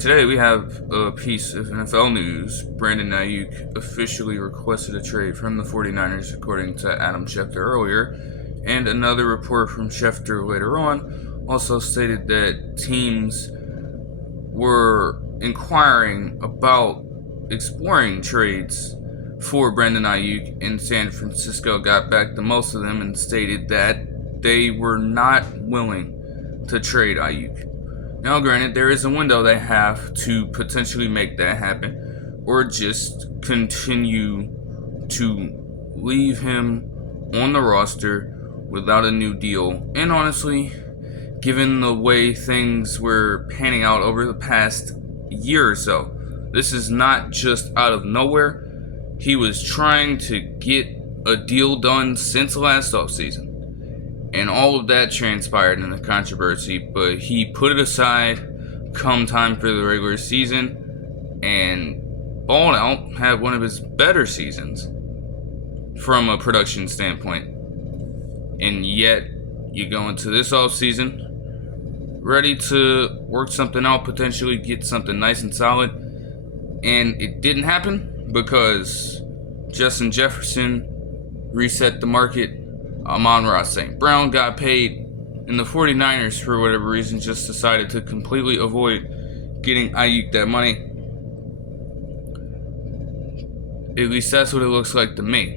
today we have a piece of NFL news. Brandon Aiyuk officially requested a trade from the 49ers, according to Adam Schefter earlier, and another report from Schefter later on also stated that teams were inquiring about exploring trades for Brandon Aiyuk, and San Francisco got back to most of them and stated that they were not willing to trade Aiyuk. Now, granted, there is a window they have to potentially make that happen, or just continue to leave him on the roster without a new deal. And honestly, given the way things were panning out over the past year or so, this is not just out of nowhere. He was trying to get a deal done since last offseason. And all of that transpired in the controversy, but he put it aside come time for the regular season and balled out, had one of his better seasons from a production standpoint. And yet, you go into this offseason ready to work something out, potentially get something nice and solid. And it didn't happen because Justin Jefferson reset the market. Amon-Ra St. Brown got paid, and the 49ers, for whatever reason, just decided to completely avoid getting Aiyuk that money. At least that's what it looks like to me.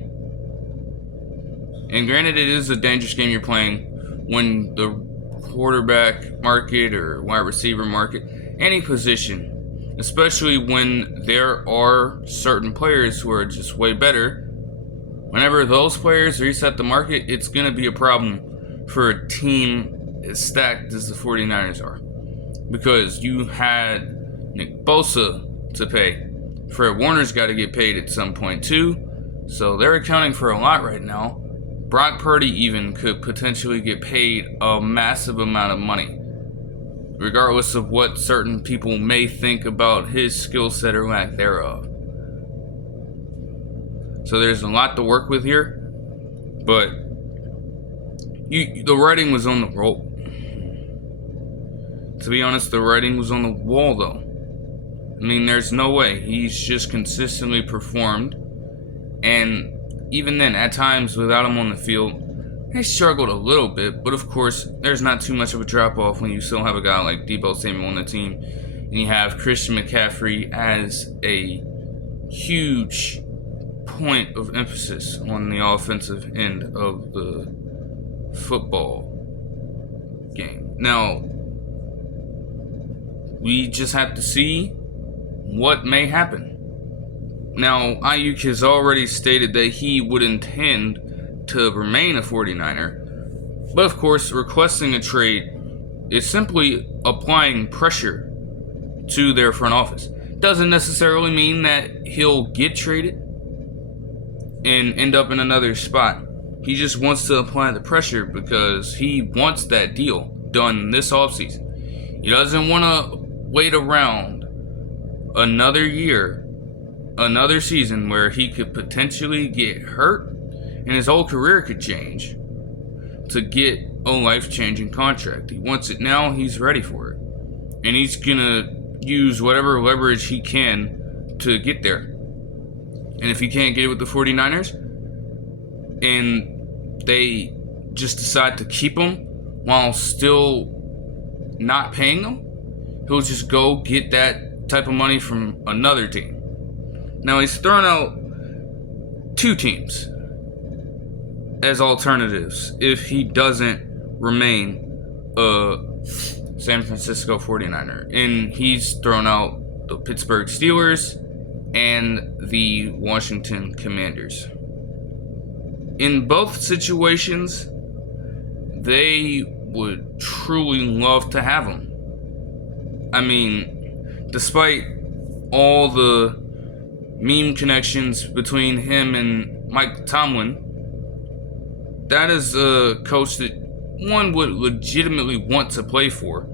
And granted, it is a dangerous game you're playing when the quarterback market or wide receiver market, any position, especially when there are certain players who are just way better. Whenever those players reset the market, it's going to be a problem for a team as stacked as the 49ers are. Because you had Nick Bosa to pay. Fred Warner's got to get paid at some point too. So they're accounting for a lot right now. Brock Purdy even could potentially get paid a massive amount of money, regardless of what certain people may think about his skill set or lack thereof. So there's a lot to work with here, but the writing was on the wall. To be honest, the writing was on the wall, though. I mean, there's no way. He's just consistently performed, and even then, at times, without him on the field, they struggled a little bit, but of course, there's not too much of a drop-off when you still have a guy like Deebo Samuel on the team, and you have Christian McCaffrey as a huge point of emphasis on the offensive end of the football game. Now, we just have to see what may happen. Now, Aiyuk has already stated that he would intend to remain a 49er, but of course, requesting a trade is simply applying pressure to their front office. Doesn't necessarily mean that he'll get traded and end up in another spot. He just wants to apply the pressure because he wants that deal done this offseason. He doesn't want to wait around another year, another season where he could potentially get hurt and his whole career could change to get a life-changing contract. He wants it now, he's ready for it. And he's going to use whatever leverage he can to get there. And if he can't get it with the 49ers, and they just decide to keep him while still not paying him, he'll just go get that type of money from another team. Now, he's thrown out two teams as alternatives if he doesn't remain a San Francisco 49er. And he's thrown out the Pittsburgh Steelers and the Washington Commanders. In both situations, they would truly love to have him. I mean, despite all the meme connections between him and Mike Tomlin, that is a coach that one would legitimately want to play for.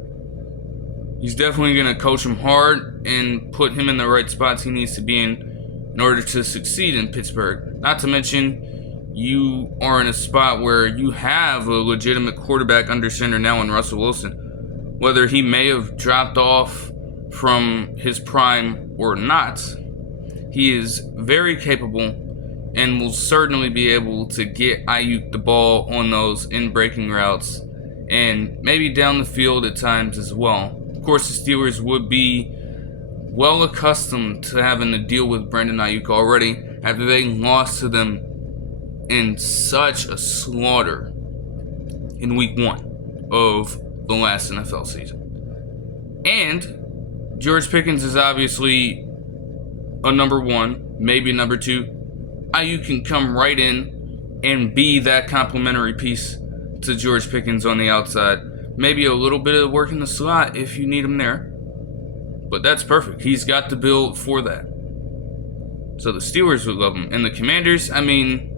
He's definitely going to coach him hard and put him in the right spots he needs to be in order to succeed in Pittsburgh. Not to mention, you are in a spot where you have a legitimate quarterback under center now in Russell Wilson. Whether he may have dropped off from his prime or not, he is very capable and will certainly be able to get Aiyuk the ball on those in-breaking routes and maybe down the field at times as well. Of course, the Steelers would be well accustomed to having to deal with Brandon Aiyuk already after they lost to them in such a slaughter in week 1 of the last NFL season. And George Pickens is obviously a number 1, maybe a number 2. Aiyuk can come right in and be that complementary piece to George Pickens on the outside. Maybe a little bit of work in the slot if you need him there. But that's perfect. He's got the build for that. So the Steelers would love him. And the Commanders, I mean,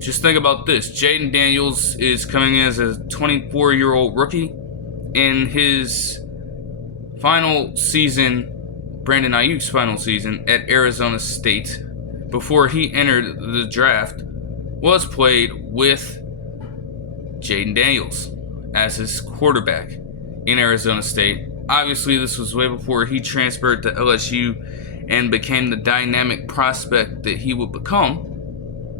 just think about this. Jaden Daniels is coming in as a 24-year-old rookie. In his final season, Brandon Aiyuk's final season at Arizona State, before he entered the draft, was played with Jaden Daniels as his quarterback in Arizona State. Obviously, this was way before he transferred to LSU and became the dynamic prospect that he would become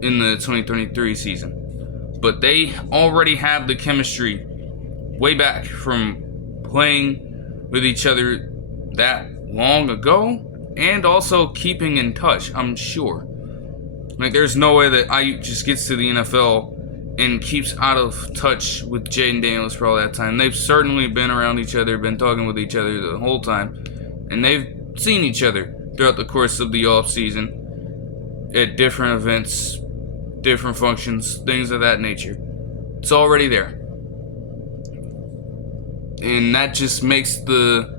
in the 2023 season. But they already have the chemistry way back from playing with each other that long ago and also keeping in touch, I'm sure. Like, there's no way that Aiyuk just gets to the NFL and keeps out of touch with Jaden Daniels for all that time. They've certainly been around each other, been talking with each other the whole time, and they've seen each other throughout the course of the offseason at different events, different functions, things of that nature. It's already there. And that just makes the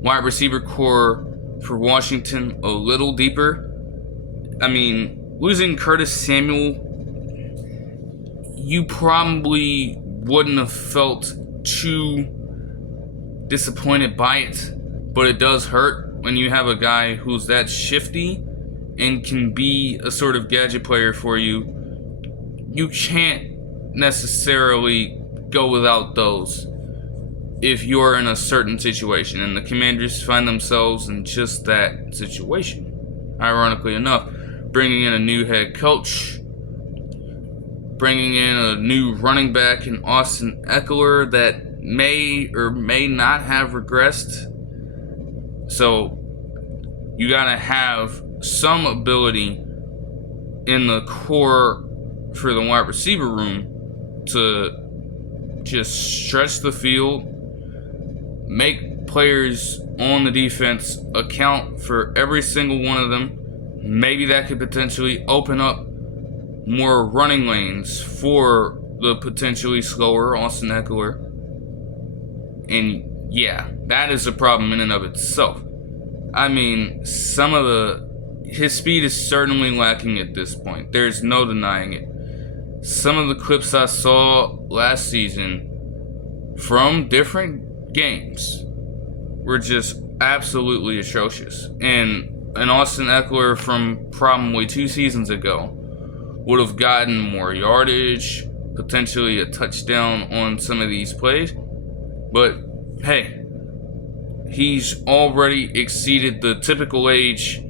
wide receiver core for Washington a little deeper. I mean, losing Curtis Samuel, you probably wouldn't have felt too disappointed by it, but it does hurt when you have a guy who's that shifty and can be a sort of gadget player for you. You can't necessarily go without those if you're in a certain situation, and the Commanders find themselves in just that situation. Ironically enough, bringing in a new head coach, bringing in a new running back in Austin Eckler that may or may not have regressed. So you gotta have some ability in the core for the wide receiver room to just stretch the field, make players on the defense account for every single one of them. Maybe that could potentially open up more running lanes for the potentially slower Austin Eckler. And yeah, that is a problem in and of itself. I mean, his speed is certainly lacking at this point. There's no denying it. Some of the clips I saw last season from different games were just absolutely atrocious. And an Austin Eckler from probably 2 seasons ago would have gotten more yardage, potentially a touchdown on some of these plays. But hey, he's already exceeded the typical age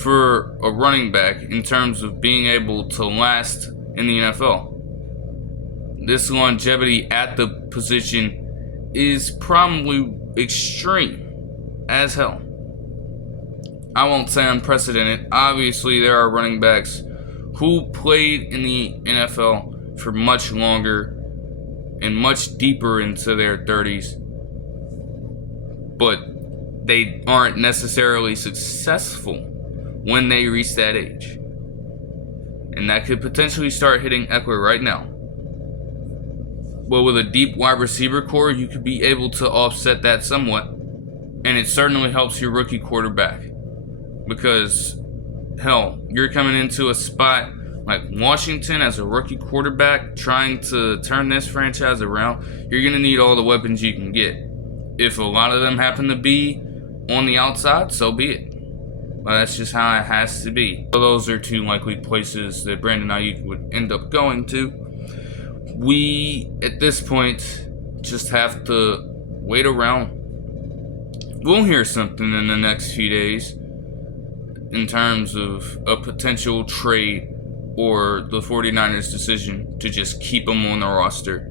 for a running back in terms of being able to last in the NFL. This longevity at the position is probably extreme as hell. I won't say unprecedented. Obviously, there are running backs who played in the NFL for much longer and much deeper into their 30s, but they aren't necessarily successful when they reach that age. And that could potentially start hitting Eckler right now. But with a deep wide receiver core, you could be able to offset that somewhat. And it certainly helps your rookie quarterback. Because, hell, you're coming into a spot like Washington as a rookie quarterback trying to turn this franchise around. You're going to need all the weapons you can get. If a lot of them happen to be on the outside, so be it. Well, that's just how it has to be. So those are 2 likely places that Brandon Aiyuk would end up going to. We, at this point, just have to wait around we'll hear something in the next few days in terms of a potential trade or the 49ers' decision to just keep him on the roster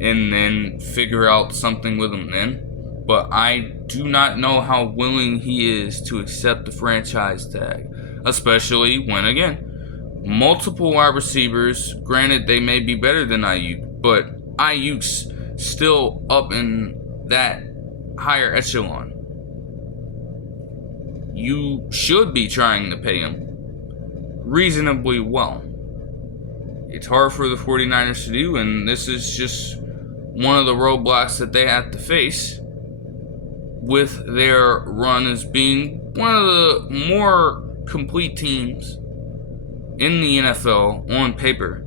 and then figure out something with him then. But I do not know how willing he is to accept the franchise tag, especially when, again, multiple wide receivers, granted they may be better than Aiyuk, but Aiyuk's still up in that higher echelon. You should be trying to pay him reasonably well. It's hard for the 49ers to do, and this is just one of the roadblocks that they have to face with their run as being one of the more complete teams in the NFL on paper,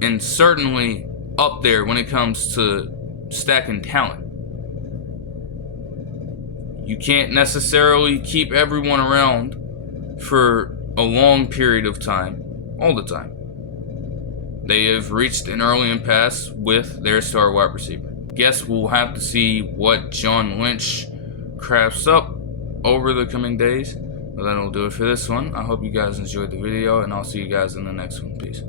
and certainly up there when it comes to stacking talent. You can't necessarily keep everyone around for a long period of time, all the time. They have reached an early impasse with their star wide receiver. Guess we'll have to see what John Lynch crafts up over the coming days. But that'll do it for this one. I hope you guys enjoyed the video, and I'll see you guys in the next one. Peace.